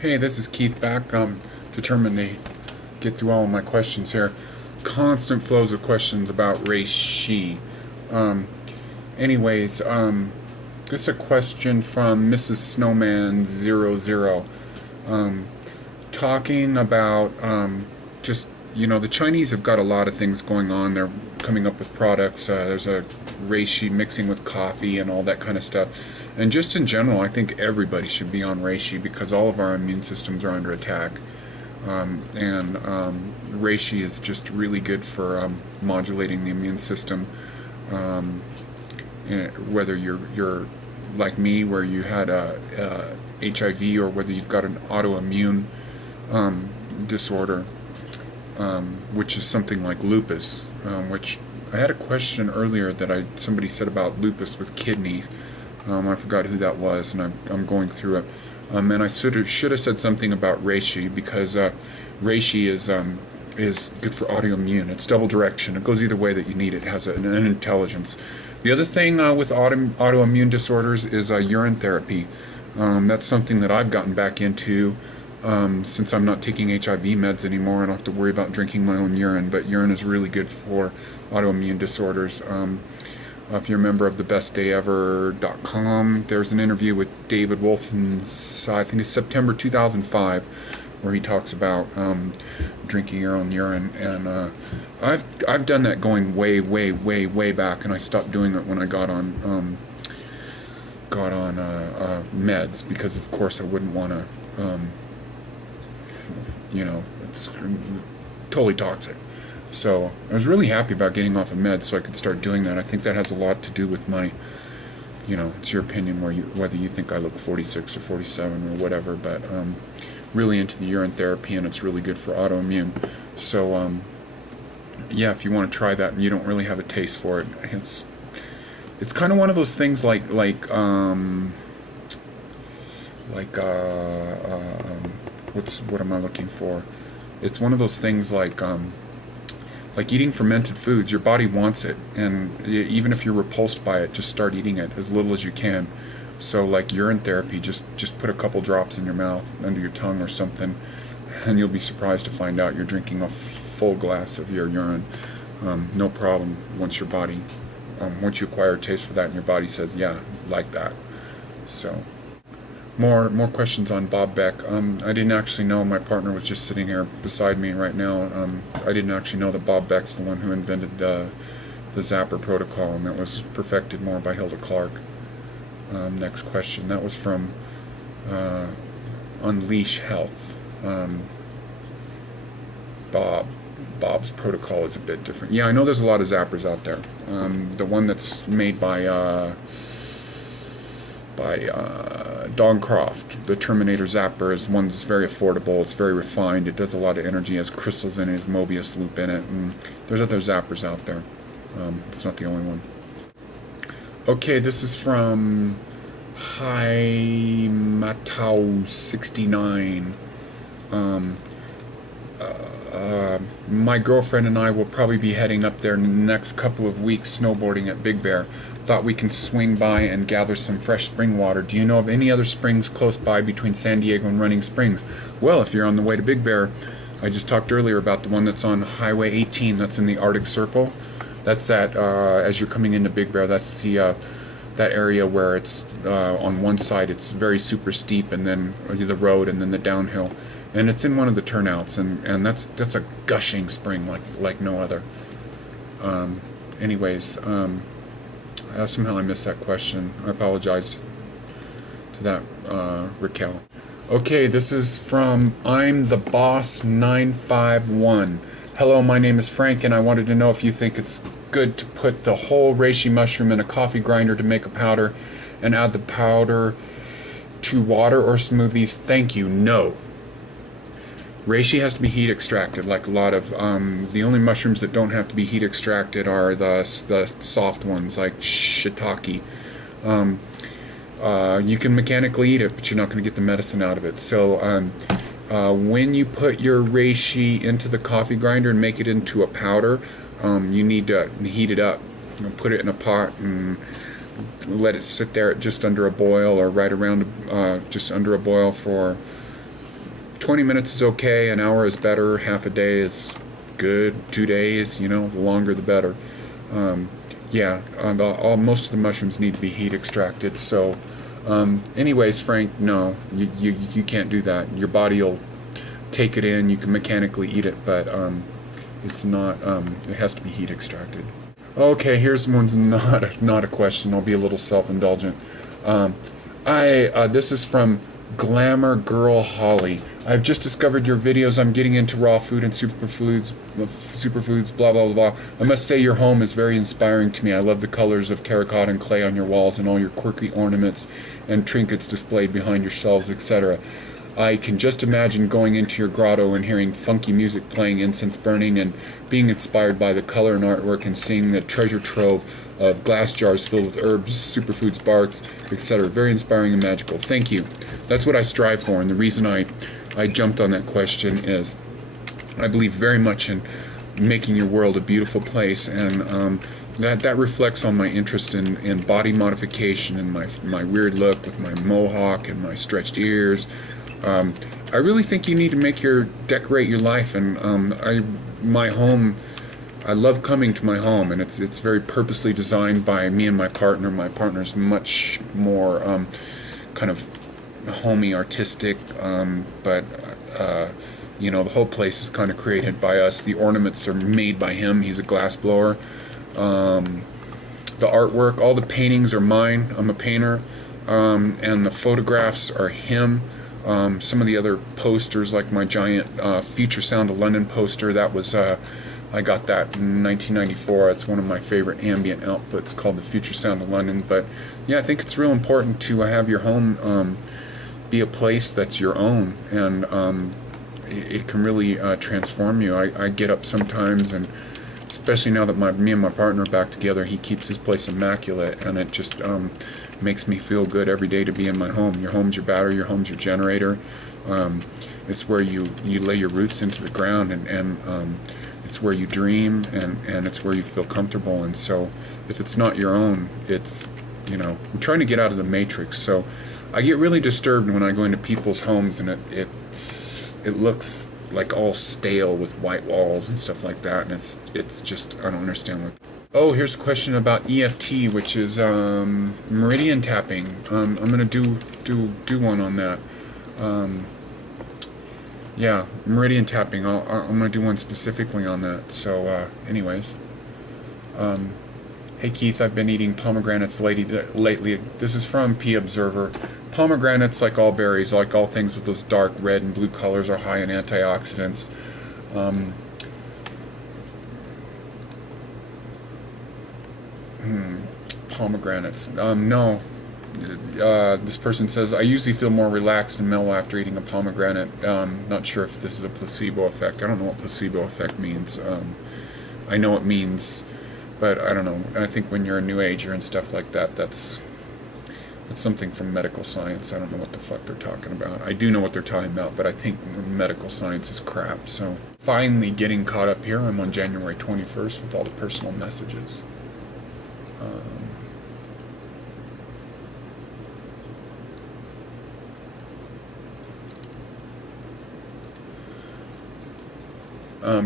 Hey, this is Keith back. Determined to get through all of my questions here. Constant flows of questions about reishi. Um, anyways, this is a question from Mrs. Snowman 00. Um, talking about just the Chinese have got a lot of things going on. They're coming up with products. There's a reishi mixing with coffee and all that kind of stuff. And just in general, I think everybody should be on reishi because all of our immune systems are under attack. And reishi is just really good for modulating the immune system. Um, Whether you're like me, where you had HIV, or whether you've got an autoimmune disorder, which is something like lupus. Which I had a question earlier that somebody said about lupus with kidney. I forgot who that was, and I'm going through it. And I should have said something about reishi because reishi is good for autoimmune. It's double direction. It goes either way that you need it. It has an intelligence. The other thing with autoimmune disorders is urine therapy. That's something that I've gotten back into since I'm not taking HIV meds anymore. I don't have to worry about drinking my own urine, but urine is really good for autoimmune disorders. If you're a member of thebestdayever.com, there's an interview with David Wolf in, I think it's September 2005, where he talks about drinking your own urine. And I've done that going way back, and I stopped doing it when I got on meds because, of course, I wouldn't want to. It's totally toxic. So I was really happy about getting off of meds so I could start doing that. I think that has a lot to do with my, it's your opinion whether you think I look 46 or 47 or whatever, but really into the urine therapy, and it's really good for autoimmune. So yeah, if you want to try that and you don't really have a taste for it, it's kind of one of those things like what am I looking for? It's one of those things like eating fermented foods. Your body wants it, and even if you're repulsed by it, just start eating it as little as you can. So like urine therapy, just put a couple drops in your mouth, under your tongue or something, and you'll be surprised to find out you're drinking a full glass of your urine. No problem once your body, once you acquire a taste for that and your body says, yeah, like that. So more questions on Bob Beck. I didn't actually know. My partner was just sitting here beside me right now. I didn't actually know that Bob Beck's the one who invented the Zapper protocol, and that was perfected more by Hilda Clark. Next question. That was from Unleash Health. Bob's protocol is a bit different. Yeah, I know there's a lot of zappers out there. The one that's made by Don Croft, the Terminator Zapper, is one that's very affordable. It's very refined. It does a lot of energy. It has crystals in it. It has Mobius loop in it. And there's other zappers out there. It's not the only one. Okay, this is from Hi Matau 69. My girlfriend and I will probably be heading up there in the next couple of weeks snowboarding at Big Bear. Thought we can swing by and gather some fresh spring water. Do you know of any other springs close by between San Diego and Running Springs? Well, if you're on the way to Big Bear, I just talked earlier about the one that's on Highway 18. That's in the Arctic Circle. That's as you're coming into Big Bear. That's the that area where it's on one side it's very super steep, and then the road, and then the downhill. And it's in one of the turnouts, and that's a gushing spring like no other. Anyways. Somehow I missed that question. I apologize to that, Raquel. Okay, this is from I'm the Boss 951. Hello, my name is Frank, and I wanted to know if you think it's good to put the whole reishi mushroom in a coffee grinder to make a powder, and add the powder to water or smoothies. Thank you. No. Reishi has to be heat extracted, like a lot of, the only mushrooms that don't have to be heat extracted are the soft ones, like shiitake. You can mechanically eat it, but you're not going to get the medicine out of it. So when you put your reishi into the coffee grinder and make it into a powder, you need to heat it up. Put it in a pot and let it sit there just under a boil, or right around just under a boil for 20 minutes is okay, an hour is better, half a day is good, 2 days, the longer the better. Yeah, most of the mushrooms need to be heat extracted. So, anyways, Frank, no, you can't do that. Your body will take it in. You can mechanically eat it, but it's not. It has to be heat extracted. Okay, here's one's not a question. I'll be a little self-indulgent. This is from Glamour Girl Holly. I've just discovered your videos. I'm getting into raw food and superfoods, blah, blah, blah. I must say your home is very inspiring to me. I love the colors of terracotta and clay on your walls and all your quirky ornaments and trinkets displayed behind your shelves, etc. I can just imagine going into your grotto and hearing funky music playing, incense burning, and being inspired by the color and artwork and seeing the treasure trove of glass jars filled with herbs, superfoods, barks, etc. Very inspiring and magical. Thank you. That's what I strive for, and the reason I jumped on that question is I believe very much in making your world a beautiful place, and that reflects on my interest in body modification and my weird look with my mohawk and my stretched ears. I really think you need to decorate your life, and my home, I love coming to my home, and it's very purposely designed by me and my partner. My partner's much more kind of homey, artistic, but the whole place is kind of created by us. The ornaments are made by him. He's a glass blower. The artwork, all the paintings are mine. I'm a painter, and the photographs are him. Some of the other posters, like my giant Future Sound of London poster, that was I got that in 1994. It's one of my favorite ambient outfits, called the Future Sound of London. But yeah, I think it's real important to have your home be a place that's your own, and it can really transform you. I get up sometimes, and especially now that me and my partner are back together, he keeps his place immaculate, and it just makes me feel good every day to be in my home. Your home's your battery, your home's your generator. It's where you lay your roots into the ground, and it's where you dream, and it's where you feel comfortable. And so if it's not your own, it's, I'm trying to get out of the matrix. So I get really disturbed when I go into people's homes and it looks like all stale with white walls and stuff like that, and it's just, I don't understand what. Oh, here's a question about EFT, which is meridian tapping. I'm gonna do one on that. Yeah, meridian tapping. I'm gonna do one specifically on that. So, anyways, hey Keith, I've been eating pomegranates lately. This is from P Observer. Pomegranates, like all berries, like all things with those dark red and blue colors, are high in antioxidants. Pomegranates. No. This person says, I usually feel more relaxed and mellow after eating a pomegranate. Not sure if this is a placebo effect. I don't know what placebo effect means. I know it means, but I don't know. I think when you're a new ager and stuff like that, that's something from medical science. I don't know what the fuck they're talking about. I do know what they're talking about, but I think medical science is crap. So finally getting caught up here. I'm on January 21st with all the personal messages.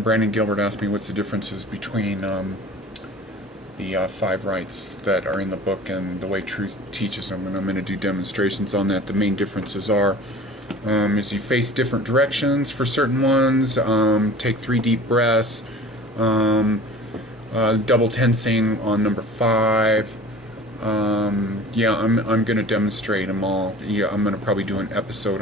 Brandon Gilbert asked me what's the differences between the 5 rights that are in the book and the way Truth teaches them, and I'm going to do demonstrations on that. The main differences are is you face different directions for certain ones, take 3 deep breaths, double tensing on number 5. Yeah, I'm going to demonstrate them all. Yeah, I'm going to probably do an episode